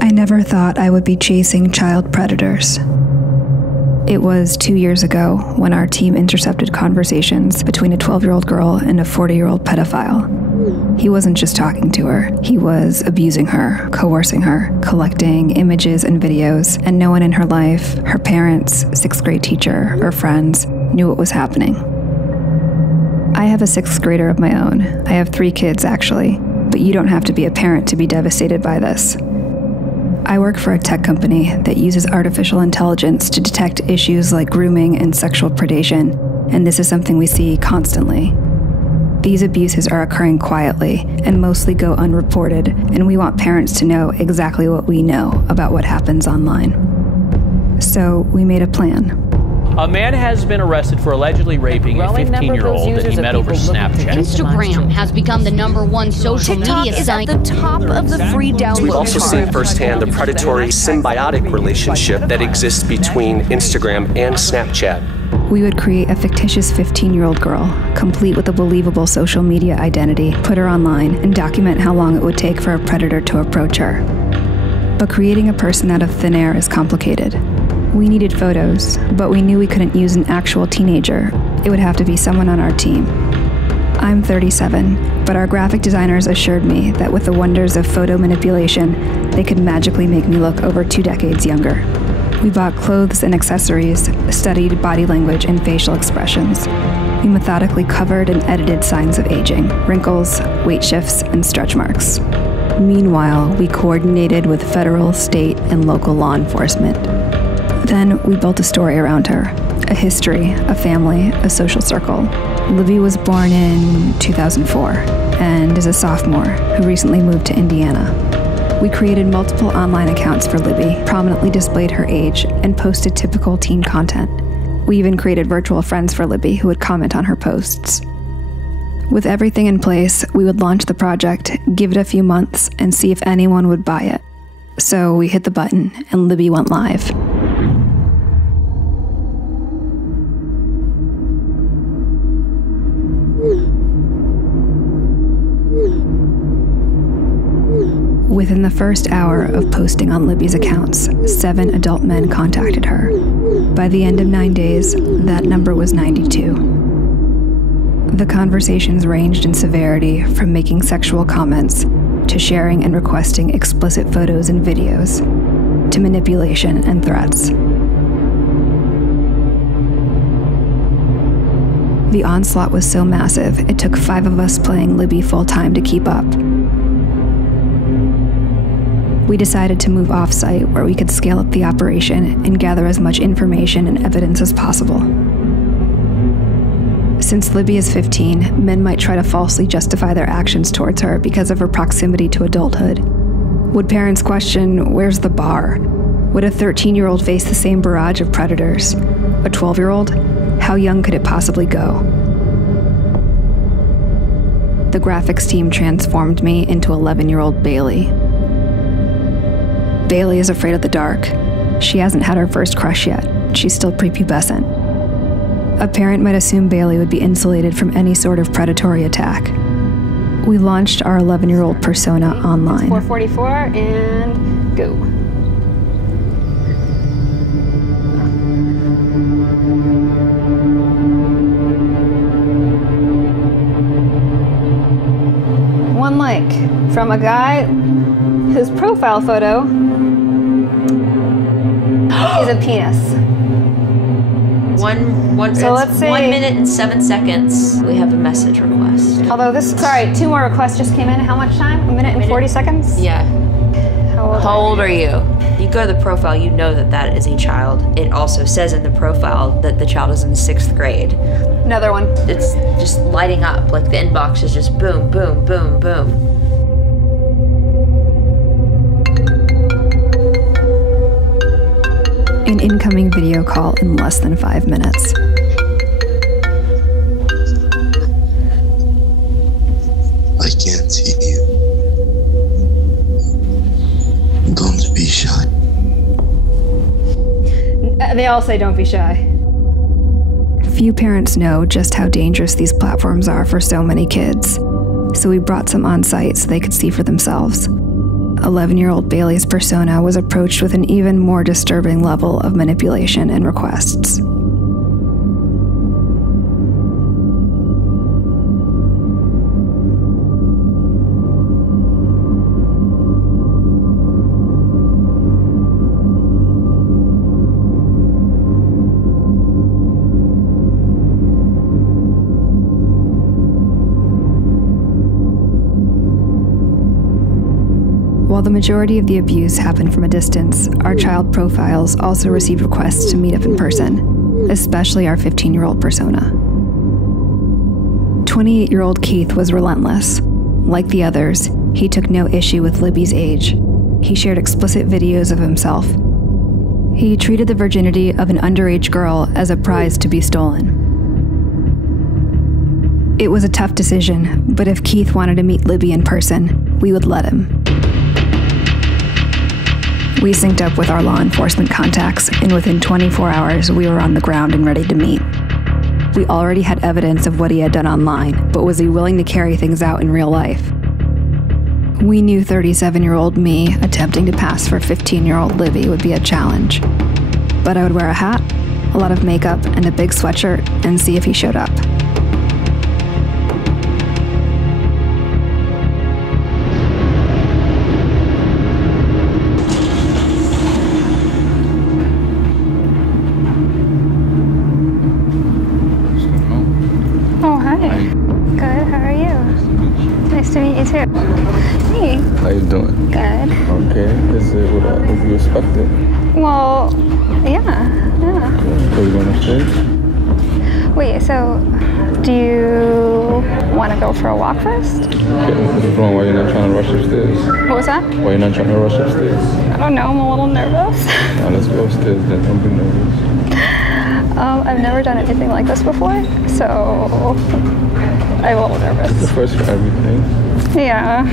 I never thought I would be chasing child predators. It was 2 years ago when our team intercepted conversations between a 12-year-old girl and a 40-year-old pedophile. He wasn't just talking to her, he was abusing her, coercing her, collecting images and videos, and no one in her life, her parents, sixth grade teacher, or friends, knew what was happening. I have a sixth grader of my own. I have 3 kids, actually, but you don't have to be a parent to be devastated by this. I work for a tech company that uses artificial intelligence to detect issues like grooming and sexual predation, and this is something we see constantly. These abuses are occurring quietly and mostly go unreported, and we want parents to know exactly what we know about what happens online. So we made a plan. A man has been arrested for allegedly raping a 15-year-old that he met over Snapchat. Instagram has become the #1 social media site. At the top of the free download. We've also seen firsthand the predatory symbiotic relationship that exists between Instagram and Snapchat. We would create a fictitious 15-year-old girl, complete with a believable social media identity, put her online, and document how long it would take for a predator to approach her. But creating a person out of thin air is complicated. We needed photos, but we knew we couldn't use an actual teenager. It would have to be someone on our team. I'm 37, but our graphic designers assured me that with the wonders of photo manipulation, they could magically make me look over 2 decades younger. We bought clothes and accessories, studied body language and facial expressions. We methodically covered and edited signs of aging, wrinkles, weight shifts, and stretch marks. Meanwhile, we coordinated with federal, state, and local law enforcement. Then we built a story around her, a history, a family, a social circle. Libby was born in 2004 and is a sophomore who recently moved to Indiana. We created multiple online accounts for Libby, prominently displayed her age, and posted typical teen content. We even created virtual friends for Libby who would comment on her posts. With everything in place, we would launch the project, give it a few months, and see if anyone would buy it. So we hit the button, and Libby went live. Within the first hour of posting on Libby's accounts, 7 adult men contacted her. By the end of 9 days, that number was 92. The conversations ranged in severity from making sexual comments to sharing and requesting explicit photos and videos to manipulation and threats. The onslaught was so massive, it took 5 of us playing Libby full-time to keep up. We decided to move off-site where we could scale up the operation and gather as much information and evidence as possible. Since Libby is 15, men might try to falsely justify their actions towards her because of her proximity to adulthood. Would parents question, where's the bar? Would a 13-year-old face the same barrage of predators? A 12-year-old? How young could it possibly go? The graphics team transformed me into 11-year-old Bailey. Bailey is afraid of the dark. She hasn't had her first crush yet. She's still prepubescent. A parent might assume Bailey would be insulated from any sort of predatory attack. We launched our 11-year-old persona online. 444 and go. One like from a guy whose profile photo is a penis. Let's say 1 minute and 7 seconds. We have a message request. Although sorry, 2 more requests just came in. How much time? 1 minute and 40 seconds? Yeah. How old are you? You go to the profile, you know that is a child. It also says in the profile that the child is in 6th grade. Another one. It's just lighting up, like the inbox is just boom, boom, boom, boom. An incoming video call in less than 5 minutes. I can't see you. Don't be shy. They all say don't be shy. Few parents know just how dangerous these platforms are for so many kids, so we brought some on site so they could see for themselves. 11-year-old Bailey's persona was approached with an even more disturbing level of manipulation and requests. While the majority of the abuse happened from a distance, our child profiles also received requests to meet up in person, especially our 15-year-old persona. 28-year-old Keith was relentless. Like the others, he took no issue with Libby's age. He shared explicit videos of himself. He treated the virginity of an underage girl as a prize to be stolen. It was a tough decision, but if Keith wanted to meet Libby in person, we would let him. We synced up with our law enforcement contacts, and within 24 hours, we were on the ground and ready to meet. We already had evidence of what he had done online, but was he willing to carry things out in real life? We knew 37-year-old me attempting to pass for 15-year-old Libby would be a challenge. But I would wear a hat, a lot of makeup, and a big sweatshirt, and see if he showed up. Hey. How you doing? Good. Okay. Is it what you expected? Well, yeah. So you going upstairs? Wait, so do you want to go for a walk first? Okay. What's wrong? Why you're not trying to rush upstairs? What was that? Why you're not trying to rush upstairs? I don't know. I'm a little nervous. Now let's go upstairs then. Don't be nervous. I've never done anything like this before, so I'm a little nervous. It's the first for everything. Yeah.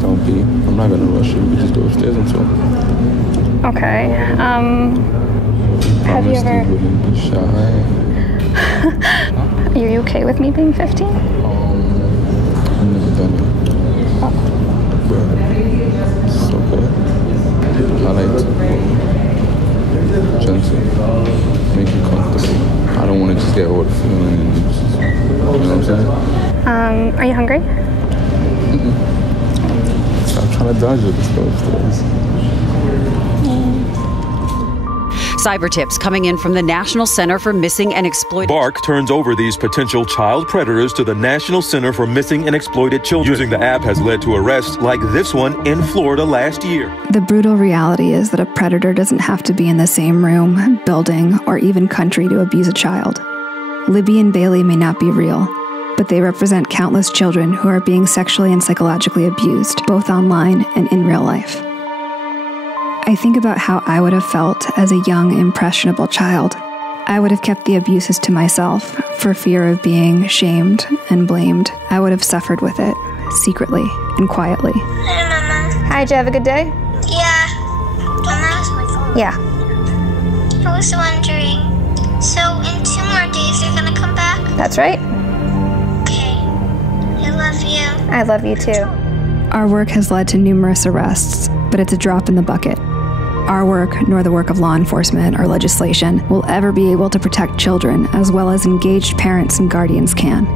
Don't be. I'm not gonna rush you. We just go upstairs and talk. Okay. Have you ever? You wouldn't be shy. Are you okay with me being 15? I've never done it. Oh. But it's okay. I like to gentle, make you comfortable. I don't want to just get all the feeling and just, you know what I'm saying? Are you hungry? Stop trying to dodge it. Let's go upstairs. Cyber tips coming in from the National Center for Missing and Exploited. BARC turns over these potential child predators to the National Center for Missing and Exploited Children. Using the app has led to arrests like this one in Florida last year. The brutal reality is that a predator doesn't have to be in the same room, building, or even country to abuse a child. Libby and Bailey may not be real, but they represent countless children who are being sexually and psychologically abused, both online and in real life. I think about how I would have felt as a young, impressionable child. I would have kept the abuses to myself for fear of being shamed and blamed. I would have suffered with it, secretly and quietly. Hi, Mama. Hi, did you have a good day? Yeah. Mama? Yeah. I was wondering, so in 2 more days you're gonna come back? That's right. Okay. I love you. I love you too. Our work has led to numerous arrests, but it's a drop in the bucket. Our work, nor the work of law enforcement or legislation, will ever be able to protect children as well as engaged parents and guardians can.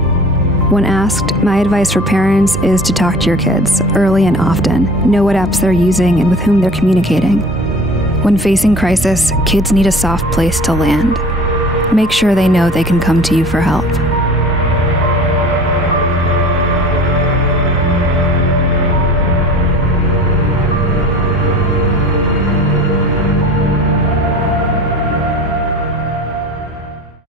When asked, my advice for parents is to talk to your kids early and often, know what apps they're using and with whom they're communicating. When facing crisis, kids need a soft place to land. Make sure they know they can come to you for help.